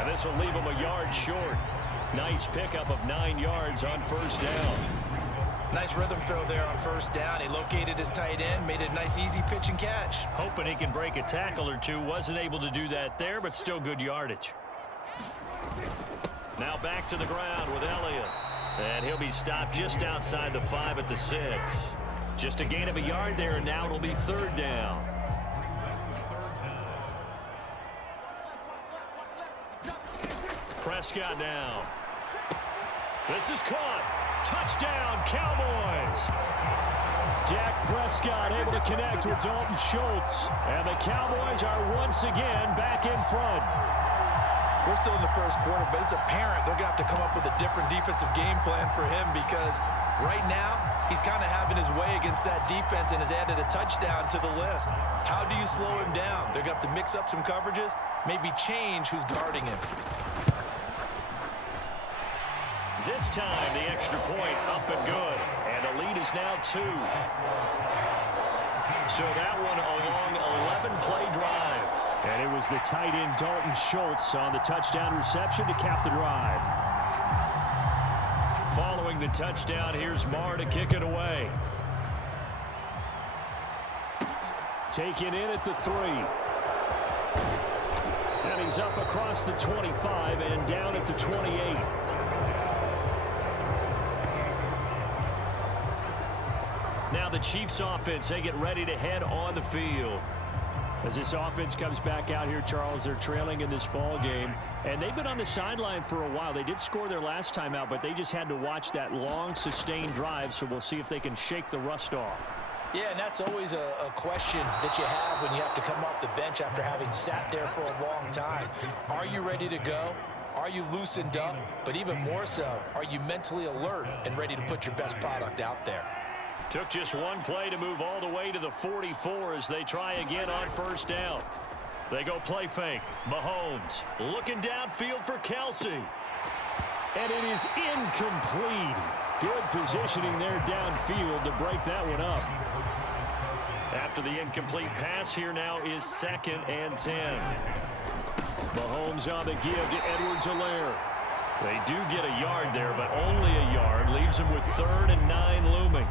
And this will leave him a yard short. Nice pickup of 9 yards on first down. Nice rhythm throw there on first down. He located his tight end, made it a nice easy pitch and catch. Hoping he can break a tackle or two. Wasn't able to do that there, but still good yardage. Now back to the ground with Elliott. And he'll be stopped just outside the 5 at the 6. Just a gain of a yard there, and now it'll be third down. Prescott now. This is caught. Touchdown, Cowboys. Dak Prescott able to connect with Dalton Schultz. And the Cowboys are once again back in front. We're still in the first quarter, but it's apparent they're going to have to come up with a different defensive game plan for him because right now he's kind of having his way against that defense and has added a touchdown to the list. How do you slow him down? They're going to have to mix up some coverages, maybe change who's guarding him. This time the extra point up and good. And the lead is now 2. So that one a long 11-play drive. And it was the tight end Dalton Schultz on the touchdown reception to cap the drive. Following the touchdown, here's Marr to kick it away. Taken in at the 3. And he's up across the 25 and down at the 28. Now the Chiefs offense, they get ready to head on the field. As this offense comes back out here, Charles, they're trailing in this ball game, and they've been on the sideline for a while. They did score their last time out, but they just had to watch that long, sustained drive, so we'll see if they can shake the rust off. Yeah, and that's always a question that you have when you have to come off the bench after having sat there for a long time. Are you ready to go? Are you loosened up? But even more so, are you mentally alert and ready to put your best product out there? Took just one play to move all the way to the 44 as they try again on first down. They go play fake. Mahomes looking downfield for Kelsey. And it is incomplete. Good positioning there downfield to break that one up. After the incomplete pass, here now is 2nd and 10. Mahomes on the give to Edwards-Helaire. They do get a yard there, but only a yard. Leaves them with 3rd and 9 looming.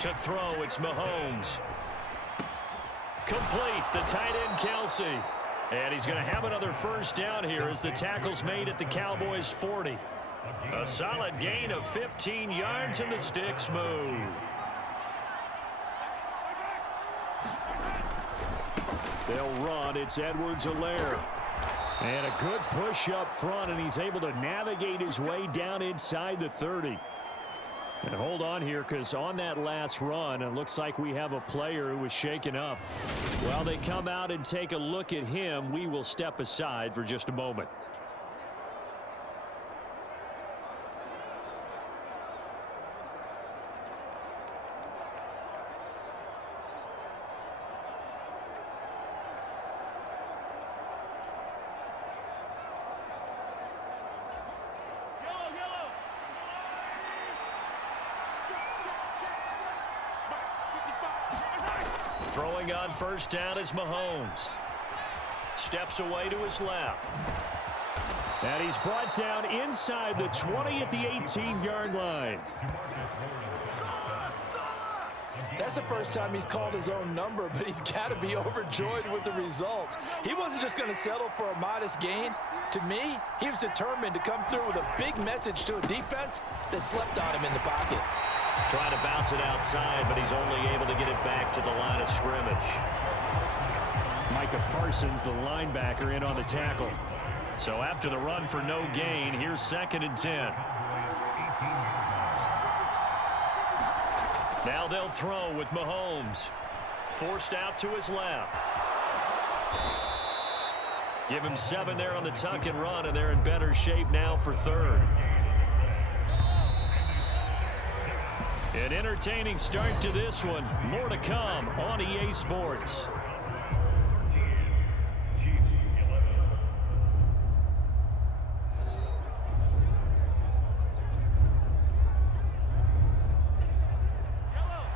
To throw, it's Mahomes. Complete, the tight end Kelsey. And he's going to have another first down here as the tackle's made at the Cowboys 40. A solid gain of 15 yards and the sticks move. They'll run, it's Edwards-Helaire. And a good push up front, and he's able to navigate his way down inside the 30. And hold on here, because on that last run, it looks like we have a player who was shaken up. While they come out and take a look at him, we will step aside for just a moment. Throwing on first down is Mahomes. Steps away to his left. And he's brought down inside the 20 at the 18-yard line. That's the first time he's called his own number, but he's got to be overjoyed with the results. He wasn't just going to settle for a modest gain. To me, he was determined to come through with a big message to a defense that slept on him in the pocket. Trying to bounce it outside, but he's only able to get it back to the line of scrimmage. Micah Parsons, the linebacker, in on the tackle. So after the run for no gain, here's 2nd and 10. Now they'll throw with Mahomes. Forced out to his left. Give him 7 there on the tuck and run, and they're in better shape now for 3rd. An entertaining start to this one. More to come on EA Sports.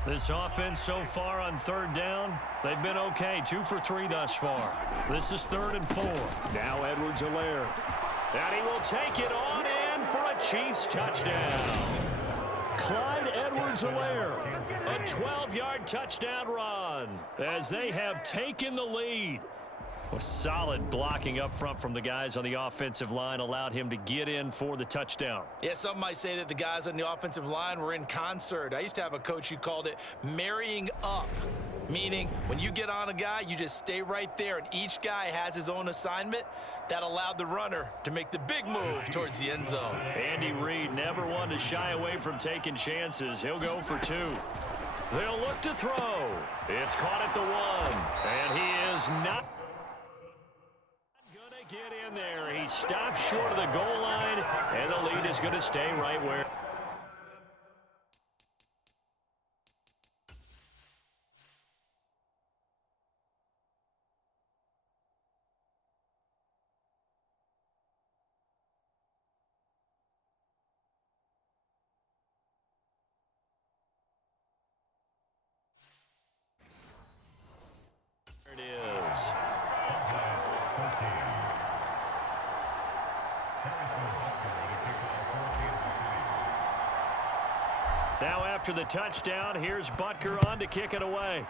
This offense so far on third down, they've been okay. 2 for 3 thus far. This is 3rd and 4. Now Edwards-Helaire. And he will take it on in for a Chiefs touchdown. Clyde Edwards-Helaire, a 12-yard touchdown run as they have taken the lead. A solid blocking up front from the guys on the offensive line allowed him to get in for the touchdown. Yeah, some might say that the guys on the offensive line were in concert. I used to have a coach who called it marrying up, meaning when you get on a guy, you just stay right there, and each guy has his own assignment. That allowed the runner to make the big move towards the end zone. Andy Reid never one to shy away from taking chances. He'll go for 2. They'll look to throw. It's caught at the 1, and he is not going to get in there. He stops short of the goal line, and the lead is going to stay right where. There it is. Now after the touchdown, here's Butker on to kick it away.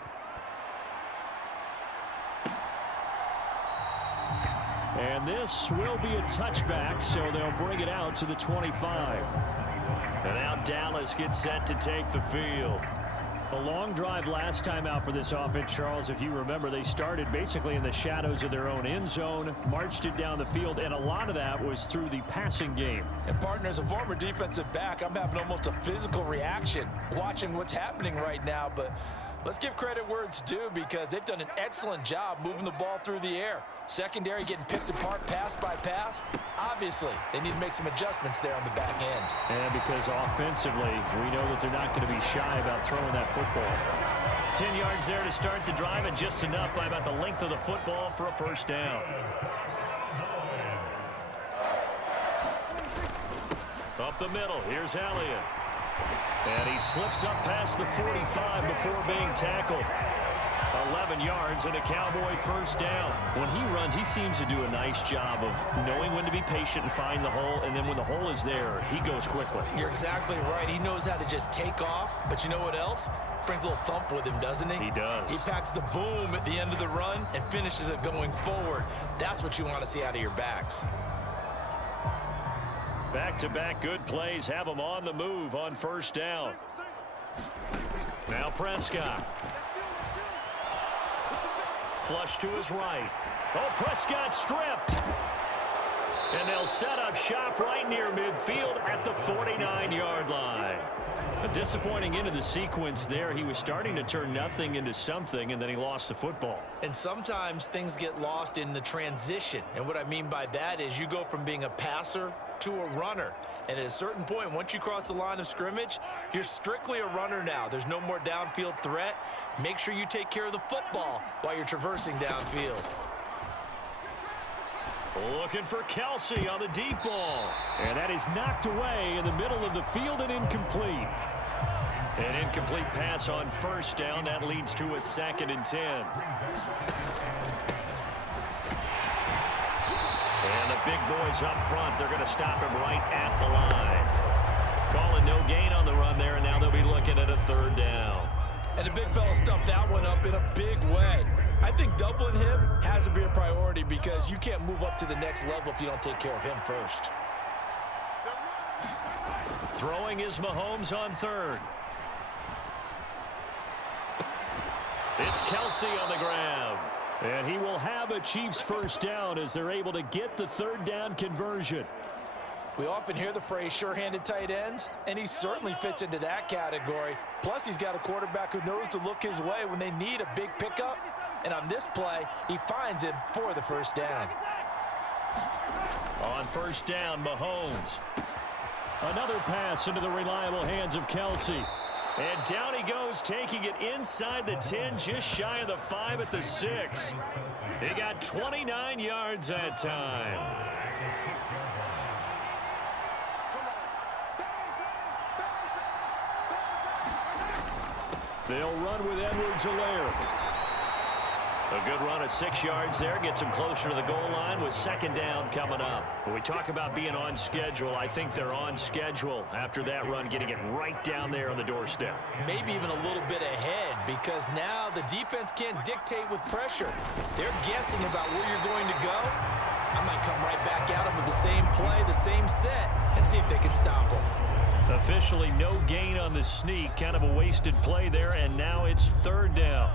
And this will be a touchback, so they'll bring it out to the 25. And now Dallas gets set to take the field. A long drive last time out for this offense, Charles. If you remember, they started basically in the shadows of their own end zone, marched it down the field, and a lot of that was through the passing game. And partner, as a former defensive back, I'm having almost a physical reaction watching what's happening right now. But let's give credit where it's due, because they've done an excellent job moving the ball through the air. Secondary getting picked apart pass by pass. Obviously, they need to make some adjustments there on the back end. And because offensively, we know that they're not going to be shy about throwing that football. 10 yards there to start the drive, and just enough by about the length of the football for a first down. Up the middle, here's Elliott. And he slips up past the 45 before being tackled. 11 yards and a Cowboy first down. When he runs, he seems to do a nice job of knowing when to be patient and find the hole, and then when the hole is there, he goes quickly. You're exactly right. He knows how to just take off, but you know what else? Brings a little thump with him, doesn't he? He does. He packs the boom at the end of the run and finishes it going forward. That's what you want to see out of your backs. Back-to-back good plays have them on the move on first down. Now Prescott. Flush to his right. Oh, Prescott stripped. And they'll set up shop right near midfield at the 49-yard line. A disappointing end of the sequence there. He was starting to turn nothing into something, and then he lost the football. And sometimes things get lost in the transition. And what I mean by that is you go from being a passer to a runner. And at a certain point, once you cross the line of scrimmage, you're strictly a runner now. There's no more downfield threat. Make sure you take care of the football while you're traversing downfield. Looking for Kelsey on the deep ball. And that is knocked away in the middle of the field and incomplete. An incomplete pass on first down. That leads to a 2nd and 10. And the big boys up front, they're going to stop him right at the line. Calling no gain on the run there, and now they'll be looking at a 3rd down. And the big fella stuffed that one up in a big way. I think doubling him has to be a priority, because you can't move up to the next level if you don't take care of him first. Throwing is Mahomes on 3rd. It's Kelsey on the grab. And he will have a Chiefs first down as they're able to get the 3rd down conversion. We often hear the phrase sure-handed tight ends, and he certainly fits into that category. Plus, he's got a quarterback who knows to look his way when they need a big pickup. And on this play, he finds him for the first down. On first down, Mahomes. Another pass into the reliable hands of Kelsey. And down he goes, taking it inside the 10, just shy of the 5 at the 6. He got 29 yards that time. They'll run with Edwards-Helaire. A good run of 6 yards there. Gets them closer to the goal line with second down coming up. When we talk about being on schedule, I think they're on schedule after that run, getting it right down there on the doorstep. Maybe even a little bit ahead, because now the defense can't dictate with pressure. They're guessing about where you're going to go. I might come right back at them with the same play, the same set, and see if they can stop them. Officially no gain on the sneak. Kind of a wasted play there, and now it's third down.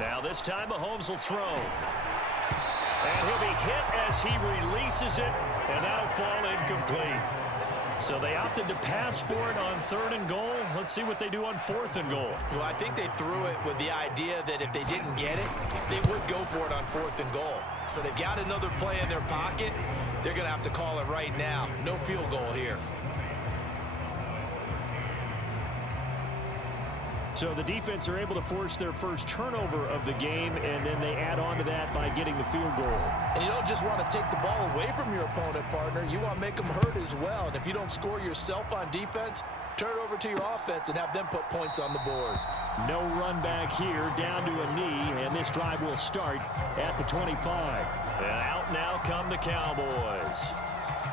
Now this time Mahomes will throw. And he'll be hit as he releases it, and that'll fall incomplete. So they opted to pass for it on 3rd and goal. Let's see what they do on 4th and goal. Well, I think they threw it with the idea that if they didn't get it, they would go for it on 4th and goal. So they've got another play in their pocket. They're going to have to call it right now. No field goal here. So the defense are able to force their first turnover of the game, and then they add on to that by getting the field goal. And you don't just want to take the ball away from your opponent, partner. You want to make them hurt as well. And if you don't score yourself on defense, turn it over to your offense and have them put points on the board. No run back here, down to a knee, and this drive will start at the 25. And out now come the Cowboys.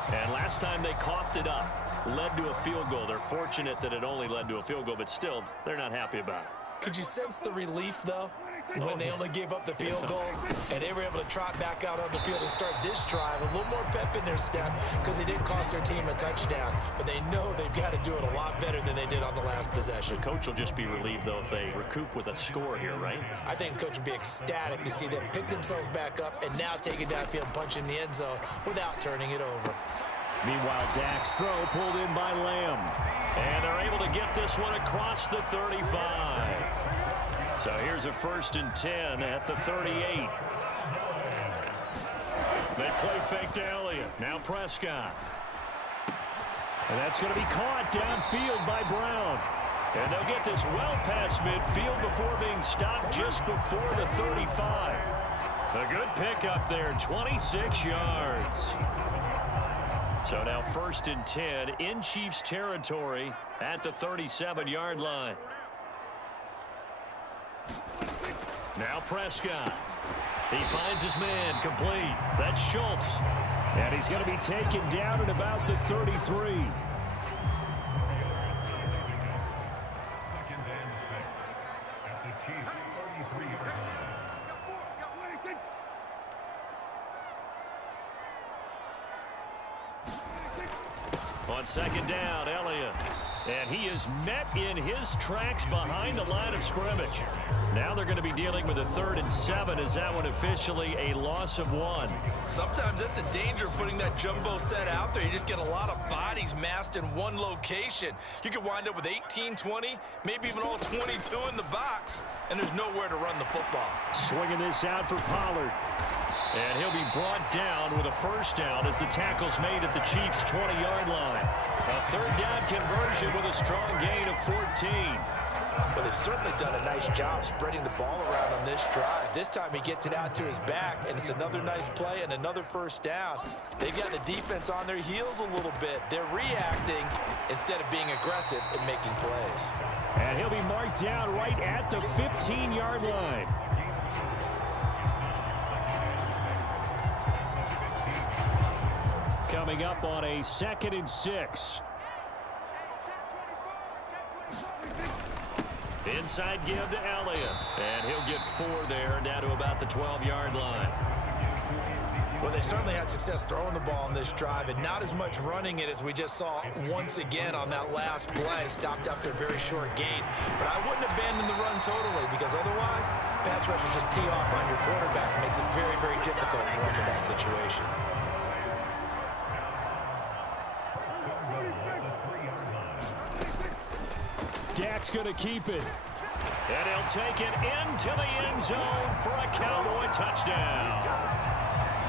And last time they coughed it up, led to a field goal. They're fortunate that it only led to a field goal, but still, they're not happy about it. Could you sense the relief, though, when they only gave up the field goal and they were able to trot back out on the field and start this drive? A little more pep in their step because they didn't cost their team a touchdown, but they know they've got to do it a lot better than they did on the last possession. The coach will just be relieved, though, if they recoup with a score here, right? I think the coach would be ecstatic to see them pick themselves back up and now take it downfield, punch in the end zone without turning it over. Meanwhile, Dak's throw pulled in by Lamb. And they're able to get this one across the 35. So here's a 1st and 10 at the 38. They play fake to Elliott. Now Prescott. And that's going to be caught downfield by Brown. And they'll get this well past midfield before being stopped just before the 35. A good pickup there, 26 yards. So now 1st and 10 in Chiefs territory at the 37-yard line. Now Prescott. He finds his man complete. That's Schultz. And he's going to be taken down at about the 33. On 2nd down, Elliott. And he is met in his tracks behind the line of scrimmage. Now they're going to be dealing with a 3rd and 7. Is that one officially a loss of 1? Sometimes that's a danger of putting that jumbo set out there. You just get a lot of bodies massed in one location. You could wind up with 18, 20, maybe even all 22 in the box, and there's nowhere to run the football. Swinging this out for Pollard. And he'll be brought down with a 1st down as the tackle's made at the Chiefs' 20-yard line. A 3rd down conversion with a strong gain of 14. But they've certainly done a nice job spreading the ball around on this drive. This time he gets it out to his back, and it's another nice play and another 1st down. They've got the defense on their heels a little bit. They're reacting instead of being aggressive and making plays. And he'll be marked down right at the 15-yard line. Coming up on a 2nd and 6. Inside give to Elliott. And he'll get 4 there, down to about the 12-yard line. Well, they certainly had success throwing the ball on this drive, and not as much running it as we just saw once again on that last play. Stopped after a very short gain. But I wouldn't abandon the run totally, because otherwise, pass rushers just tee off on your quarterback. It makes it very, very difficult for him in that situation. Dak's going to keep it. And he'll take it into the end zone for a Cowboy touchdown.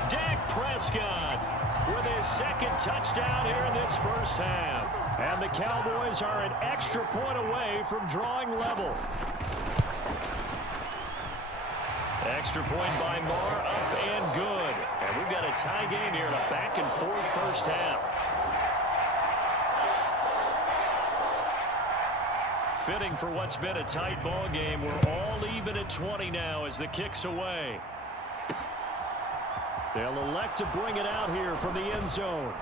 Dak Prescott with his 2nd touchdown here in this 1st half. And the Cowboys are an extra point away from drawing level. Extra point by Marr, up and good. And we've got a tie game here in a back-and-forth first half. Fitting for what's been a tight ball game. We're all even at 20 now as the kick's away. They'll elect to bring it out here from the end zone.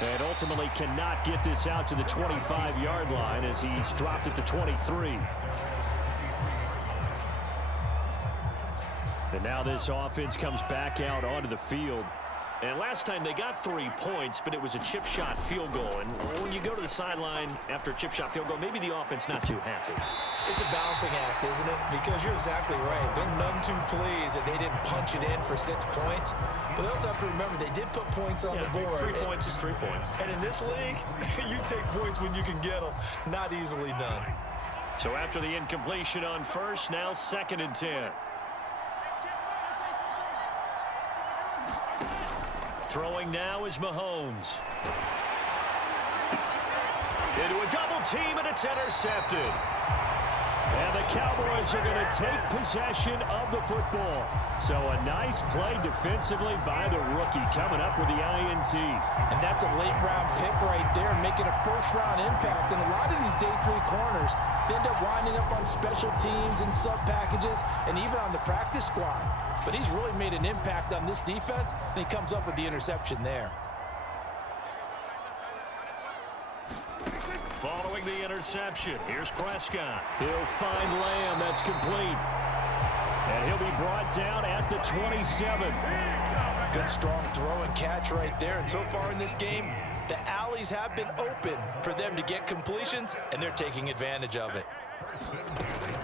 And ultimately cannot get this out to the 25-yard line as he's dropped it to 23. And now this offense comes back out onto the field. And last time they got 3 points, but it was a chip shot field goal. And when you go to the sideline after a chip shot field goal, maybe the offense not too happy. It's a balancing act, isn't it? Because you're exactly right. They're none too pleased that they didn't punch it in for 6 points. But they also have to remember they did put points on the board. 3 points is 3 points. And in this league, you take points when you can get them. Not easily done. So after the incompletion on first, now 2nd and 10. Throwing now is Mahomes. Into a double team, and it's intercepted. And the Cowboys are going to take possession of the football. So a nice play defensively by the rookie coming up with the INT. And that's a late-round pick right there, making a first-round impact. And a lot of these day 3 corners, they end up winding up on special teams and sub-packages and even on the practice squad. But he's really made an impact on this defense, and he comes up with the interception there. Following the interception, here's Prescott. He'll find Lamb. That's complete. And he'll be brought down at the 27. Good, strong throw and catch right there. And so far in this game, the alleys have been open for them to get completions, and they're taking advantage of it.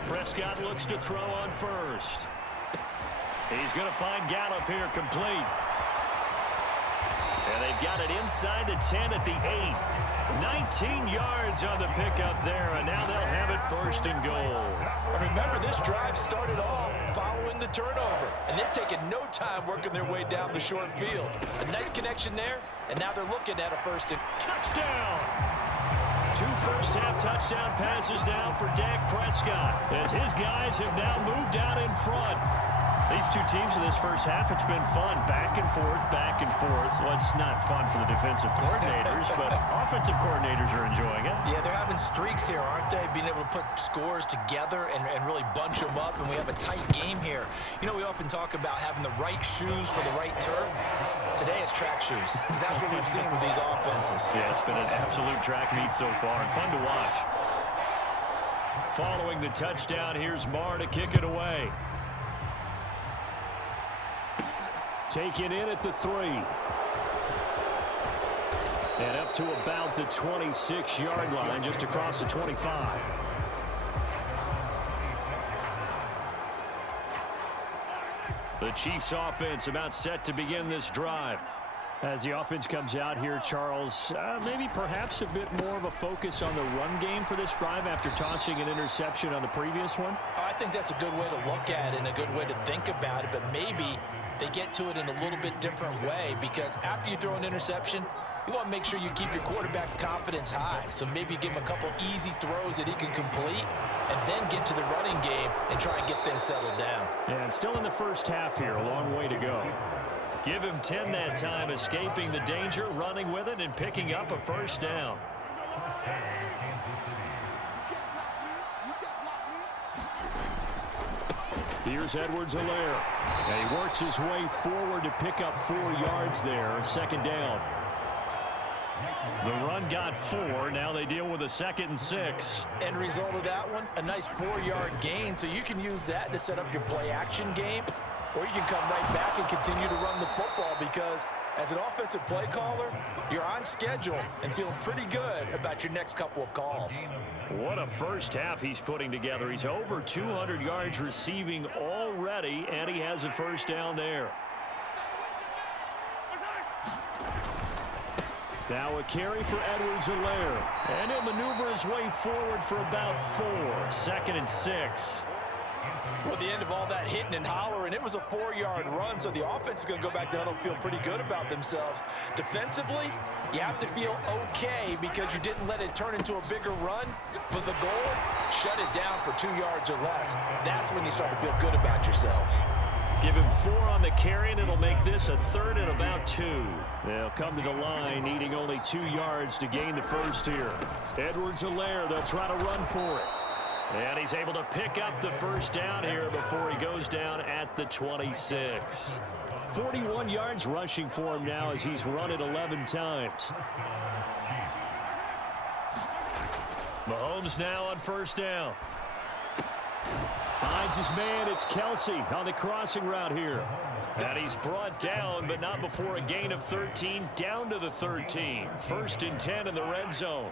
Prescott looks to throw on first. He's going to find Gallup here, complete. And they've got it inside the 10 at the 8. 19 yards on the pickup there, and now they'll have it 1st and goal. And remember, this drive started off following the turnover, and they've taken no time working their way down the short field. A nice connection there, and now they're looking at a 1st and... Touchdown! 2 first-half touchdown passes now for Dak Prescott, as his guys have now moved out in front. These two teams in this first half, it's been fun. Back and forth, back and forth. Well, it's not fun for the defensive coordinators, but offensive coordinators are enjoying it. Yeah, they're having streaks here, aren't they? Being able to put scores together and really bunch them up, and we have a tight game here. You know, we often talk about having the right shoes for the right turf. Today it's track shoes. That's what we've seen with these offenses. Yeah, it's been an absolute track meet so far, and fun to watch. Following the touchdown, here's Marr to kick it away. Taken in at the 3. And up to about the 26-yard line, just across the 25. The Chiefs offense about set to begin this drive. As the offense comes out here, Charles, maybe perhaps a bit more of a focus on the run game for this drive after tossing an interception on the previous one? I think that's a good way to look at it and a good way to think about it, but maybe they get to it in a little bit different way, because after you throw an interception, you want to make sure you keep your quarterback's confidence high. So maybe give him a couple easy throws that he can complete and then get to the running game and try and get things settled down. And still in the first half here, a long way to go. Give him 10 that time, escaping the danger, running with it, and picking up a 1st down. Here's Edwards-Helaire. And he works his way forward to pick up 4 yards there, 2nd down. The run got 4. Now they deal with a 2nd and 6. End result of that one, a nice 4-yard gain, so you can use that to set up your play-action game, or you can come right back and continue to run the football, because as an offensive play caller, you're on schedule and feeling pretty good about your next couple of calls. What a first half he's putting together. He's over 200 yards receiving already, and he has a 1st down there. Now a carry for Edwards-Helaire. And he'll maneuver his way forward for about 4. 2nd and 6. Well, the end of all that hitting and hollering, it was a 4-yard run, so the offense is going to go back to huddle and feel pretty good about themselves. Defensively, you have to feel okay because you didn't let it turn into a bigger run, but the goal, shut it down for 2 yards or less. That's when you start to feel good about yourselves. Give him 4 on the carry, and it'll make this a 3rd and about 2. They'll come to the line, needing only 2 yards to gain the first here. Edwards-Helaire, they'll try to run for it. And he's able to pick up the first down here before he goes down at the 26. 41 yards rushing for him now as he's run it 11 times. Mahomes now on first down. Finds his man. It's Kelsey on the crossing route here. And he's brought down, but not before a gain of 13, down to the 13. 1st and 10 in the red zone.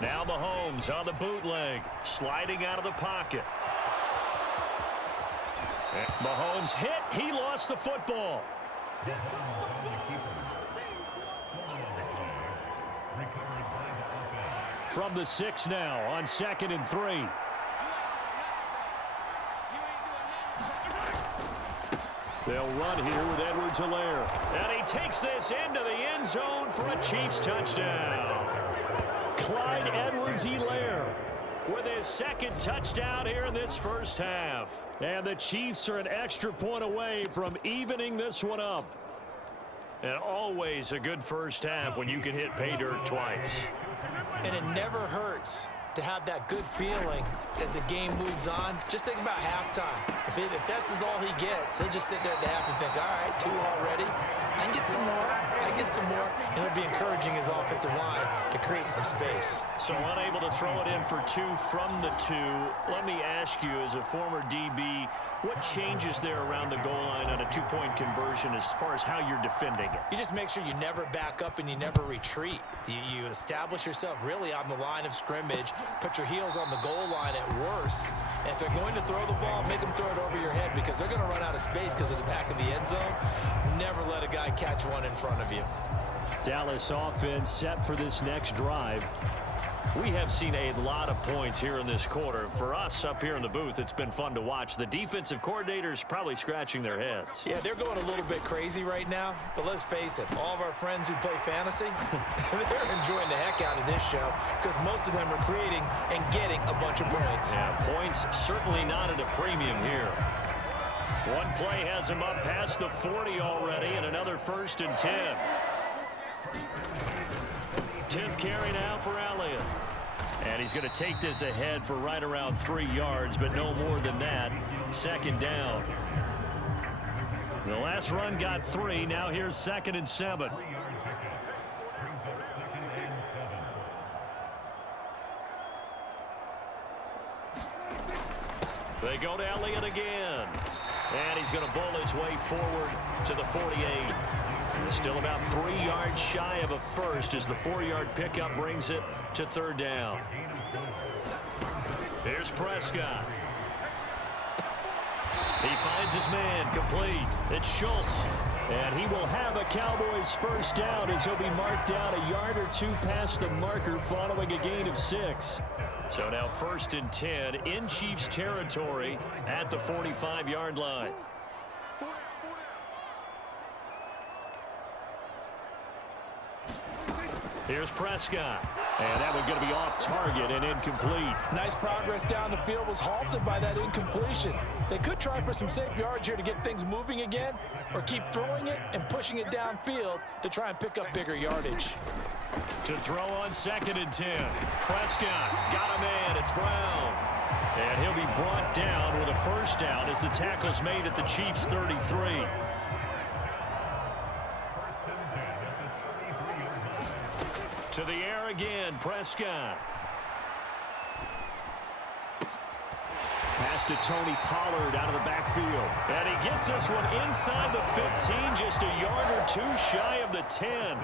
Now Mahomes on the bootleg, sliding out of the pocket. Mahomes hit. He lost the football. From the 6 now on 2nd and 3. They'll run here with Edwards-Helaire. And he takes this into the end zone for a Chiefs touchdown. Clyde Edwards-Helaire with his 2nd touchdown here in this first half. And the Chiefs are an extra point away from evening this one up. And always a good first half when you can hit pay dirt twice. And it never hurts to have that good feeling as the game moves on. Just think about halftime. If that's all he gets, he'll just sit there at the half and think, all right, 2 already. I can get some more. I get some more. And it'll be encouraging his offensive line to create some space. So unable to throw it in for 2 from the 2. Let me ask you, as a former DB, what changes there around the goal line on a 2-point conversion as far as how you're defending it? You just make sure you never back up and you never retreat. You establish yourself really on the line of scrimmage, put your heels on the goal line at worst. And if they're going to throw the ball, make them throw it over your head because they're going to run out of space because of the back of the end zone. Never let a guy catch one in front of you. Dallas offense set for this next drive. We have seen a lot of points here in this quarter. For us up here in the booth, it's been fun to watch. The defensive coordinators probably scratching their heads. Yeah, they're going a little bit crazy right now. But let's face it, all of our friends who play fantasy, they're enjoying the heck out of this show because most of them are creating and getting a bunch of points. Yeah, points certainly not at a premium here. One play has him up past the 40 already, and another 1st and 10. 10th carry now for Elliott. And he's going to take this ahead for right around 3 yards, but no more than that. 2nd down. The last run got 3. Now here's 2nd and 7. They go to Elliott again. And he's going to bowl his way forward to the 48. And still about 3 yards shy of a first as the 4-yard pickup brings it to 3rd down. Here's Prescott. He finds his man complete. It's Schultz. And he will have a Cowboys first down as he'll be marked down a yard or 2 past the marker following a gain of 6. So now 1st and 10 in Chiefs territory at the 45-yard line. Here's Prescott. And that one going to be off target and incomplete. Nice progress down the field was halted by that incompletion. They could try for some safe yards here to get things moving again, or keep throwing it and pushing it downfield to try and pick up bigger yardage. To throw on 2nd and 10. Prescott got a man. It's Brown. And he'll be brought down with a first down as the tackle's made at the Chiefs' 33. To the air again, Prescott. Pass to Tony Pollard out of the backfield. And he gets this one inside the 15, just a yard or 2 shy of the 10.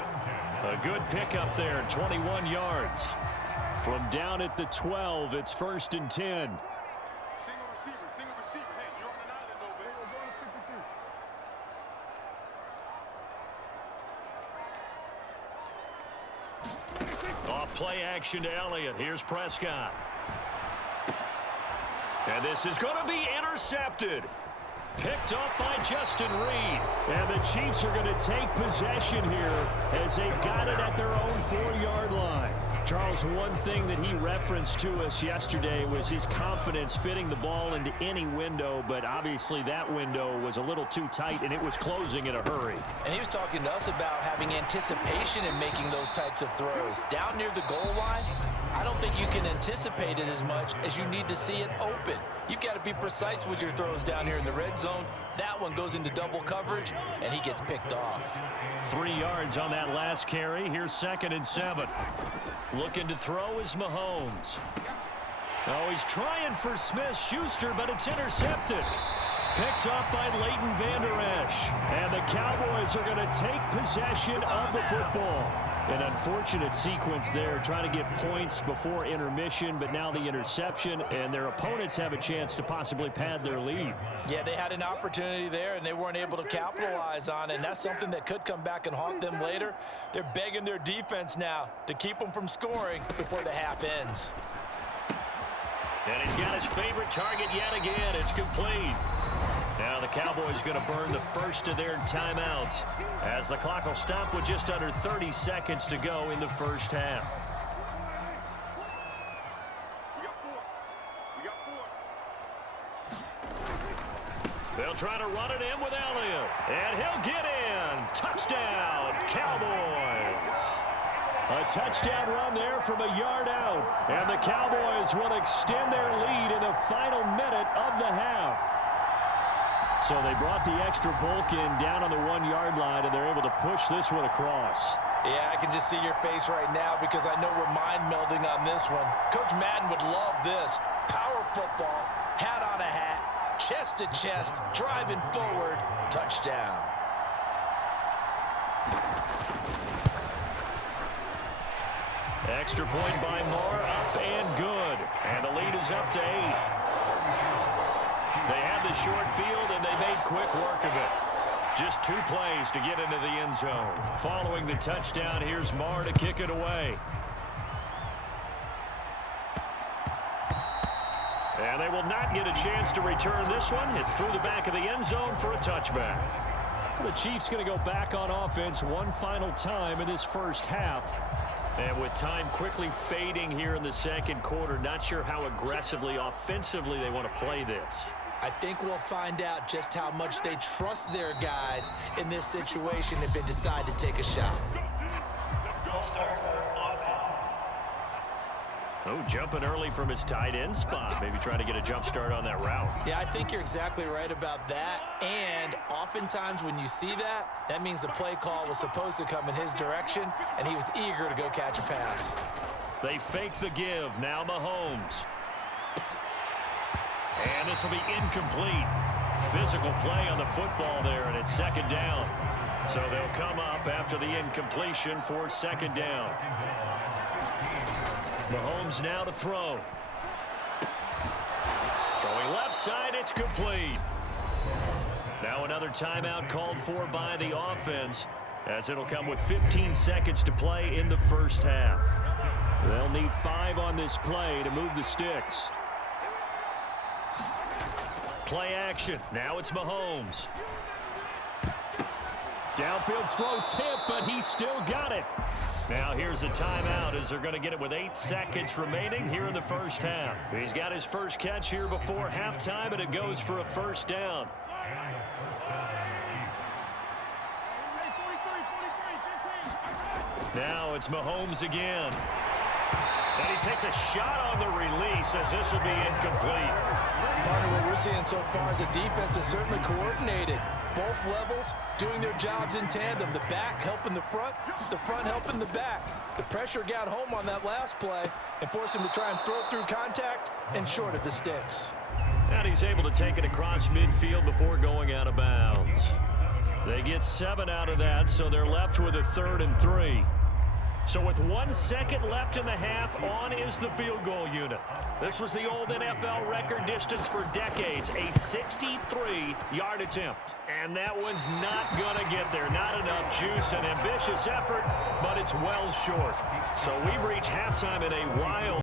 A good pickup there, 21 yards. From down at the 12, it's 1st and 10. Single receiver. Hey, you're on an island over there. Off Play action to Elliott. Here's Prescott. And this is going to be intercepted. Picked up by Justin Reed. And the Chiefs are going to take possession here as they've got it at their own 4-yard line. Charles, one thing that he referenced to us yesterday was his confidence fitting the ball into any window, but obviously that window was a little too tight, and it was closing in a hurry. And he was talking to us about having anticipation in making those types of throws. Down near the goal line, I don't think you can anticipate it as much as you need to see it open. You've got to be precise with your throws down here in the red zone. That one goes into double coverage, and he gets picked off. 3 yards on that last carry. Here's 2nd and 7. Looking to throw is Mahomes. Oh, he's trying for Smith-Schuster, but it's intercepted. Picked up by Leighton Vander Esch. And the Cowboys are going to take possession of the football. An unfortunate sequence there, trying to get points before intermission, but now the interception, and their opponents have a chance to possibly pad their lead. Yeah, they had an opportunity there, and they weren't able to capitalize on it, and that's something that could come back and haunt them later. They're begging their defense now to keep them from scoring before the half ends. And he's got his favorite target yet again. It's complete. Now the Cowboys going to burn the first of their timeouts as the clock will stop with just under 30 seconds to go in the first half. We got 4. We got 4. They'll try to run it in with Elliott. And he'll get in. Touchdown, Cowboys. A touchdown run there from a yard out. And the Cowboys will extend their lead in the final minute of the half. So they brought the extra bulk in down on the 1-yard line, and they're able to push this one across. Yeah, I can just see your face right now because I know we're mind melding on this one. Coach Madden would love this. Power football, hat on a hat, chest to chest, driving forward, touchdown. Extra point by Moore, up and good. And the lead is up to 8. They had the short field, and they made quick work of it. Just 2 plays to get into the end zone. Following the touchdown, here's Moore to kick it away. And they will not get a chance to return this one. It's through the back of the end zone for a touchback. The Chiefs going to go back on offense one final time in this first half. And with time quickly fading here in the second quarter, not sure how aggressively, offensively they want to play this. I think we'll find out just how much they trust their guys in this situation if they decide to take a shot. Oh, jumping early from his tight end spot. Maybe trying to get a jump start on that route. Yeah, I think you're exactly right about that. And oftentimes when you see that, that means the play call was supposed to come in his direction, and he was eager to go catch a pass. They fake the give. Now Mahomes. And this will be incomplete. Physical play on the football there, and it's 2nd down. So they'll come up after the incompletion for 2nd down. Mahomes now to throw. Throwing left side, it's complete. Now another timeout called for by the offense, as it'll come with 15 seconds to play in the first half. They'll need 5 on this play to move the sticks. Play action. Now it's Mahomes. Downfield throw tip, but he still got it. Now here's a timeout as they're going to get it with 8 seconds remaining here in the first half. He's got his first catch here before halftime, and it goes for a first down. Now it's Mahomes again. And he takes a shot on the release as this will be incomplete. Partner, what we're seeing so far is the defense is certainly coordinated. Both levels doing their jobs in tandem. The back helping the front helping the back. The pressure got home on that last play and forced him to try and throw through contact and short of the sticks. And he's able to take it across midfield before going out of bounds. They get 7 out of that, so they're left with a 3rd and 3. So with 1 second left in the half, on is the field goal unit. This was the old NFL record distance for decades, a 63-yard attempt. And that one's not going to get there. Not enough juice, an ambitious effort, but it's well short. So we've reached halftime in a wild